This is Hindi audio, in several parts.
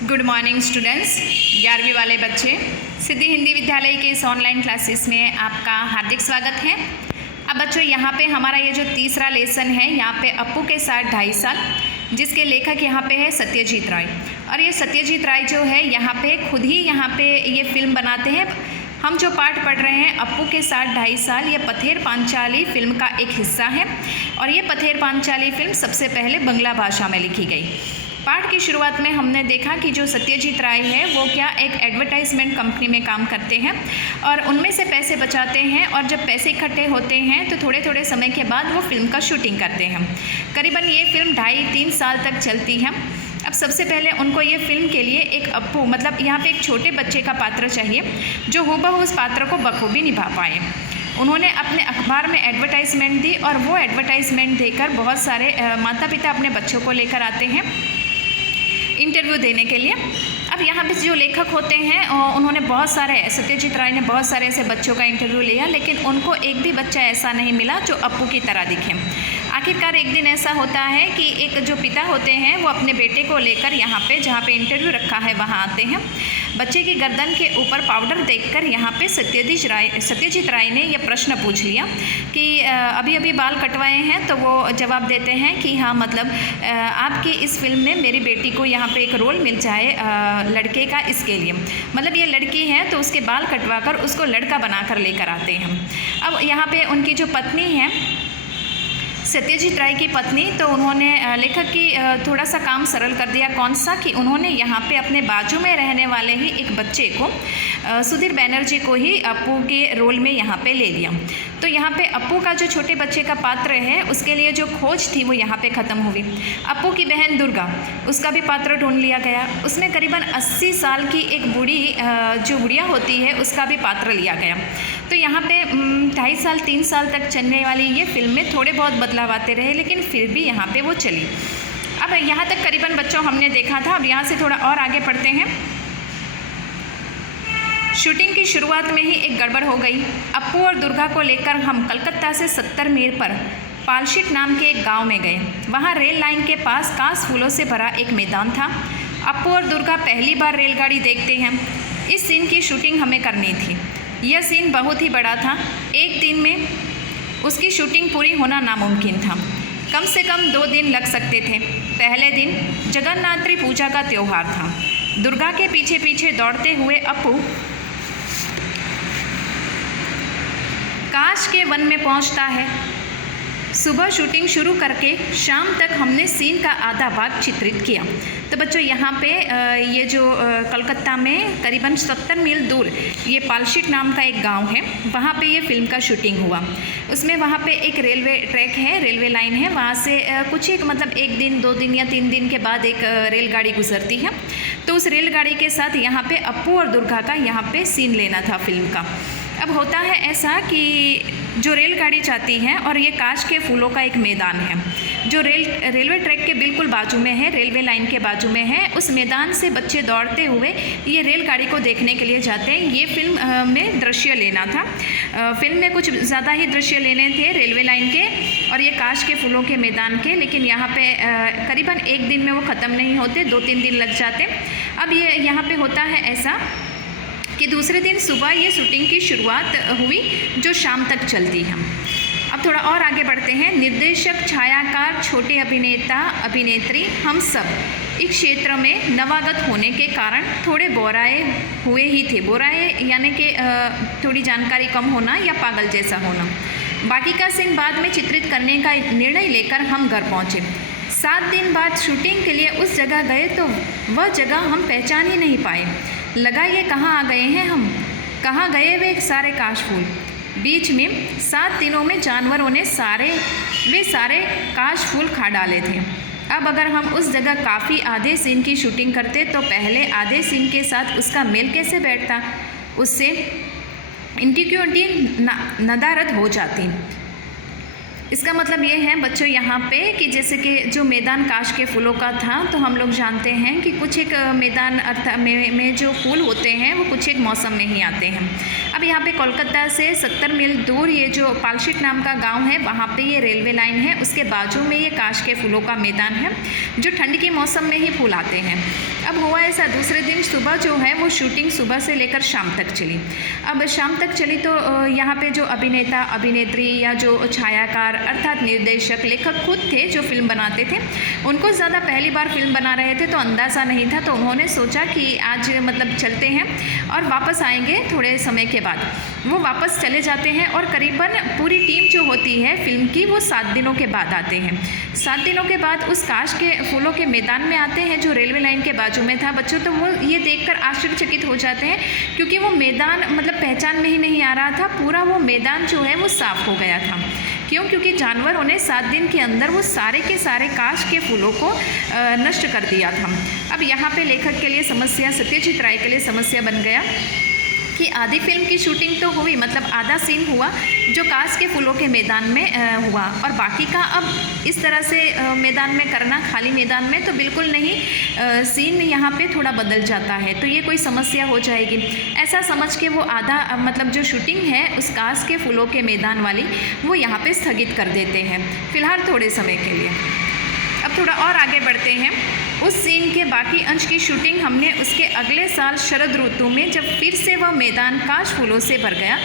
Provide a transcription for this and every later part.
गुड मॉर्निंग स्टूडेंट्स, 11वीं वाले बच्चे, सिद्धि हिंदी विद्यालय के इस ऑनलाइन क्लासेस में आपका हार्दिक स्वागत है। अब बच्चों यहाँ पे हमारा ये जो तीसरा लेसन है, यहाँ पे अप्पू के साथ 2.5 साल, जिसके लेखक यहाँ पे है सत्यजीत राय। और ये सत्यजीत राय जो है यहाँ पे खुद ही यहाँ पे ये फिल्म बनाते हैं। हम जो पाठ पढ़ रहे हैं अप्पू के साथ 2.5 साल, ये पथेर पांचाली फिल्म का एक हिस्सा है। और ये पथेर पांचाली फिल्म सबसे पहले बंगला भाषा में लिखी गई। पाठ की शुरुआत में हमने देखा कि जो सत्यजीत राय है वो क्या एक एडवर्टाइजमेंट कंपनी में काम करते हैं और उनमें से पैसे बचाते हैं, और जब पैसे इकट्ठे होते हैं तो थोड़े थोड़े समय के बाद वो फिल्म का शूटिंग करते हैं। करीबन ये फिल्म 2.5-3 साल तक चलती है। अब सबसे पहले उनको ये फिल्म के लिए एक अप्पू मतलब यहाँ पे एक छोटे बच्चे का पात्र चाहिए जो हूबहू उस पात्र को बखूबी निभा पाए। उन्होंने अपने अखबार में एडवर्टाइजमेंट दी और वो एडवर्टाइजमेंट देकर बहुत सारे माता पिता अपने बच्चों को लेकर आते हैं इंटरव्यू देने के लिए। अब यहाँ पे जो लेखक होते हैं उन्होंने सत्यजीत राय ने बहुत सारे ऐसे बच्चों का इंटरव्यू लिया, लेकिन उनको एक भी बच्चा ऐसा नहीं मिला जो अप्पू की तरह दिखे। आखिरकार एक दिन ऐसा होता है कि एक जो पिता होते हैं वो अपने बेटे को लेकर यहाँ पे जहाँ पे इंटरव्यू रखा है वहाँ आते हैं। बच्चे की गर्दन के ऊपर पाउडर देखकर यहाँ पे सत्यजीत राय ने यह प्रश्न पूछ लिया कि अभी अभी बाल कटवाए हैं, तो वो जवाब देते हैं कि हाँ, मतलब आपकी इस फिल्म में मेरी बेटी को यहाँ पे एक रोल मिल जाए लड़के का, इसके लिए मतलब ये लड़की है तो उसके बाल कटवा कर उसको लड़का बनाकर लेकर आते हैं। अब यहाँ पे उनकी जो पत्नी है सत्यजीत राय की पत्नी, तो उन्होंने लेखक की थोड़ा सा काम सरल कर दिया। कौन सा कि उन्होंने यहाँ पे अपने बाजू में रहने वाले ही एक बच्चे को सुधीर बैनर्जी को ही अप्पू के रोल में यहाँ पे ले लिया। तो यहाँ पे अप्पू का जो छोटे बच्चे का पात्र है उसके लिए जो खोज थी वो यहाँ पे ख़त्म हुई। अप्पू की बहन दुर्गा, उसका भी पात्र ढूंढ लिया गया। उसमें करीबन 80 साल की एक बूढ़ी जो बुढ़िया होती है उसका भी पात्र लिया गया। तो यहाँ पे 2.5 साल 3 साल तक चलने वाली ये फिल्म में थोड़े बहुत बदलाव आते रहे, लेकिन फिर भी यहाँ पे वो चली। अब यहाँ तक करीबन बच्चों हमने देखा था। अब यहाँ से थोड़ा और आगे पढ़ते हैं। शूटिंग की शुरुआत में ही एक गड़बड़ हो गई। अप्पू और दुर्गा को लेकर हम कलकत्ता से 70 मील पर पालशीट नाम के एक गांव में गए। वहां रेल लाइन के पास कांस फूलों से भरा एक मैदान था। अप्पू और दुर्गा पहली बार रेलगाड़ी देखते हैं। इस सीन की शूटिंग हमें करनी थी। यह सीन बहुत ही बड़ा था। एक दिन में उसकी शूटिंग पूरी होना नामुमकिन था। कम से कम 2 दिन लग सकते थे। पहले दिन जगन्नाथरी पूजा का त्यौहार था। दुर्गा के पीछे पीछे दौड़ते हुए अप्पू काश के वन में पहुंचता है। सुबह शूटिंग शुरू करके शाम तक हमने सीन का आधा भाग चित्रित किया। तो बच्चों यहाँ पे ये जो कलकत्ता में करीबन 70 मील दूर ये पालशीट नाम का एक गांव है, वहाँ पे ये फिल्म का शूटिंग हुआ। उसमें वहाँ पे एक रेलवे ट्रैक है, रेलवे लाइन है। वहाँ से कुछ एक मतलब 1 दिन 2 दिन या 3 दिन के बाद एक रेलगाड़ी गुजरती है। तो उस रेलगाड़ी के साथ यहाँ पे अप्पू और दुर्गा का यहाँ पे सीन लेना था फिल्म का। अब होता है ऐसा कि जो रेलगाड़ी जाती है और ये काश के फूलों का एक मैदान है जो रेलवे ट्रैक के बिल्कुल बाजू में है, रेलवे लाइन के बाजू में है। उस मैदान से बच्चे दौड़ते हुए ये रेलगाड़ी को देखने के लिए जाते हैं। ये फिल्म में दृश्य लेना था। फिल्म में कुछ ज़्यादा ही दृश्य लेने थे रेलवे लाइन के और ये काश के फूलों के मैदान के, लेकिन यहाँ पे करीबन 1 दिन में वो ख़त्म नहीं होते, 2-3 दिन लग जाते। अब ये यहाँ पे होता है ऐसा कि दूसरे दिन सुबह ये शूटिंग की शुरुआत हुई जो शाम तक चलती है। अब थोड़ा और आगे बढ़ते हैं। निर्देशक, छायाकार, छोटे अभिनेता, अभिनेत्री, हम सब इस क्षेत्र में नवागत होने के कारण थोड़े बोराए हुए ही थे। बोराए यानी कि थोड़ी जानकारी कम होना या पागल जैसा होना। बाकी का सीन बाद में चित्रित करने का निर्णय लेकर हम घर पहुँचे। 7 दिन बाद शूटिंग के लिए उस जगह गए तो वह जगह हम पहचान ही नहीं पाए। लगा ये कहाँ आ गए हैं हम, कहाँ गए वे सारे काश फूल। बीच में 7 दिनों में जानवरों ने वे सारे काश फूल खा डाले थे। अब अगर हम उस जगह काफ़ी आधे सीन की शूटिंग करते तो पहले आधे सीन के साथ उसका मेल कैसे बैठता, उससे इनकी क्यों नदारद हो जाती। इसका मतलब ये है बच्चों यहाँ पे कि जैसे कि जो मैदान काश के फूलों का था, तो हम लोग जानते हैं कि कुछ एक मैदान में जो फूल होते हैं वो कुछ एक मौसम में ही आते हैं। अब यहाँ पे कोलकाता से 70 मील दूर ये जो पालशीट नाम का गांव है, वहाँ पे ये रेलवे लाइन है, उसके बाजू में ये काश के फूलों का मैदान है जो ठंड के मौसम में ही फूल आते हैं। अब हुआ ऐसा, दूसरे दिन सुबह जो है वो शूटिंग सुबह से लेकर शाम तक चली। अब शाम तक चली तो यहाँ पे जो अभिनेता अभिनेत्री या जो छायाकार अर्थात निर्देशक लेखक खुद थे जो फिल्म बनाते थे, उनको ज़्यादा पहली बार फिल्म बना रहे थे तो अंदाज़ा नहीं था। तो उन्होंने सोचा कि आज मतलब चलते हैं और वापस आएंगे थोड़े समय के बाद। वो वापस चले जाते हैं और करीबन पूरी टीम जो होती है फिल्म की वो 7 दिनों के बाद आते हैं। 7 दिनों के बाद उस काश के फूलों के मैदान में आते हैं जो रेलवे लाइन के बाजू में था। बच्चों तो वो ये देखकर आश्चर्यचकित हो जाते हैं क्योंकि वो मैदान मतलब पहचान में ही नहीं आ रहा था। पूरा वो मैदान जो है वो साफ हो गया था। क्यों? क्योंकि जानवरों ने 7 दिन के अंदर वो सारे के सारे काश के फूलों को नष्ट कर दिया था। अब यहाँ पे लेखक के लिए समस्या, सत्यजीत राय के लिए समस्या बन गया कि आधी फिल्म की शूटिंग तो हुई, मतलब आधा सीन हुआ जो काश के फूलों के मैदान में हुआ, और बाकी का अब इस तरह से मैदान में करना, खाली मैदान में तो बिल्कुल नहीं। सीन यहाँ पे थोड़ा बदल जाता है तो ये कोई समस्या हो जाएगी। ऐसा समझ के वो आधा मतलब जो शूटिंग है उस काश के फूलों के मैदान वाली वो यहाँ पे स्थगित कर देते हैं फ़िलहाल थोड़े समय के लिए। अब थोड़ा और आगे बढ़ते हैं। उस सीन के बाकी अंश की शूटिंग हमने उसके अगले साल शरद ऋतु में जब फिर से वह मैदान काश फूलों से भर गया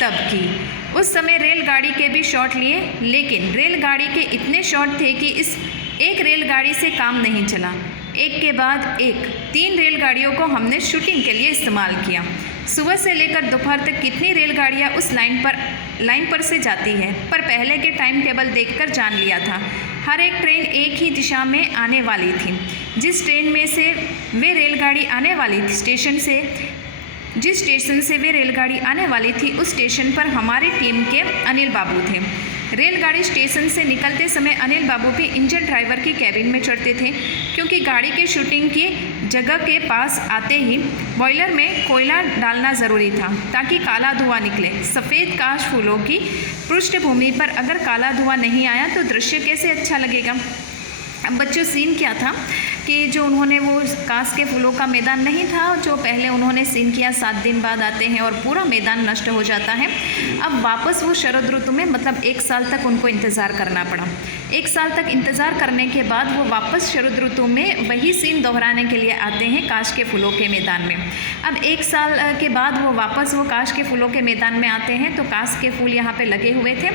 तब की। उस समय रेलगाड़ी के भी शॉट लिए, लेकिन रेलगाड़ी के इतने शॉट थे कि इस एक रेलगाड़ी से काम नहीं चला। एक के बाद एक 3 रेलगाड़ियों को हमने शूटिंग के लिए इस्तेमाल किया। सुबह से लेकर दोपहर तक कितनी रेलगाड़ियाँ उस लाइन पर से जाती है, पर पहले के टाइम टेबल देखकर जान लिया था। हर एक ट्रेन एक ही दिशा में आने वाली थी। जिस ट्रेन में से वे रेलगाड़ी आने वाली थी जिस स्टेशन से वे रेलगाड़ी आने वाली थी उस स्टेशन पर हमारी टीम के अनिल बाबू थे। रेलगाड़ी स्टेशन से निकलते समय अनिल बाबू भी इंजन ड्राइवर की कैबिन में चढ़ते थे, क्योंकि गाड़ी की शूटिंग की जगह के पास आते ही बॉयलर में कोयला डालना ज़रूरी था ताकि काला धुआं निकले। सफ़ेद काश फूलों की पृष्ठभूमि पर अगर काला धुआं नहीं आया तो दृश्य कैसे अच्छा लगेगा। अब बच्चों सीन क्या था कि जो उन्होंने वो काश के फूलों का मैदान नहीं था जो पहले उन्होंने सीन किया, 7 दिन बाद आते हैं और पूरा मैदान नष्ट हो जाता है। अब वापस वो शरद ऋतु में मतलब 1 साल तक उनको इंतज़ार करना पड़ा। 1 साल तक इंतज़ार करने के बाद वो वापस शरद ऋतु में वही सीन दोहराने के लिए आते हैं काश के फूलों के मैदान में। अब 1 साल के बाद वो वापस वो काश के फूलों के मैदान में आते हैं तो काश के फूल यहाँ पे लगे हुए थे।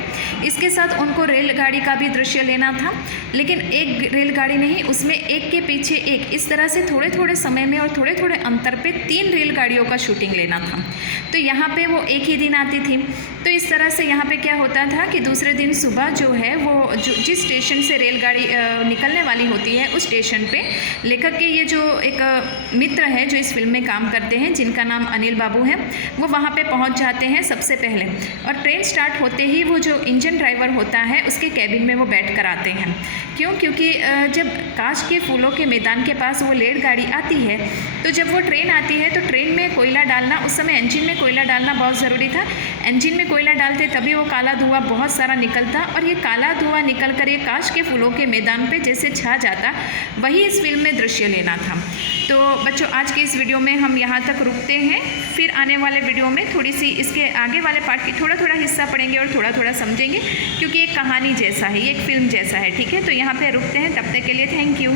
इसके साथ उनको रेलगाड़ी का भी दृश्य लेना था, लेकिन एक रेलगाड़ी नहीं, उसमें एक के पीछे एक, इस तरह से थोड़े थोड़े समय में और थोड़े थोड़े अंतर पे 3 रेलगाड़ियों का शूटिंग लेना था। तो यहाँ पे वो एक ही दिन आती थी। तो इस तरह से यहाँ पे क्या होता था कि दूसरे दिन सुबह जो है वो जिस स्टेशन से रेलगाड़ी निकलने वाली होती है उस स्टेशन पे लेखक के ये जो एक मित्र है जो इस फिल्म में काम करते हैं जिनका नाम अनिल बाबू है, वो वहाँ पे पहुँच जाते हैं सबसे पहले, और ट्रेन स्टार्ट होते ही वो जो इंजन ड्राइवर होता है उसके कैबिन में वो बैठ कर आते हैं। क्यों? क्योंकि जब काश के फूलों के मैदान के पास वो रेलगाड़ी आती है तो जब वो ट्रेन आती है तो ट्रेन में कोयला डालना, उस समय इंजन में कोयला डालना बहुत ज़रूरी था। इंजन में कोयला डालते तभी वो काला धुआं बहुत सारा निकलता, और ये काला धुआं निकल कर ये काश के फूलों के मैदान पे जैसे छा जाता, वही इस फिल्म में दृश्य लेना था। तो बच्चों आज की इस वीडियो में हम यहाँ तक रुकते हैं, फिर आने वाले वीडियो में थोड़ी सी इसके आगे वाले पार्ट की थोड़ा थोड़ा हिस्सा पढ़ेंगे और थोड़ा थोड़ा समझेंगे, क्योंकि एक कहानी जैसा है, ये एक फिल्म जैसा है। ठीक है, तो यहाँ पे रुकते हैं, तब तक के लिए थैंक यू।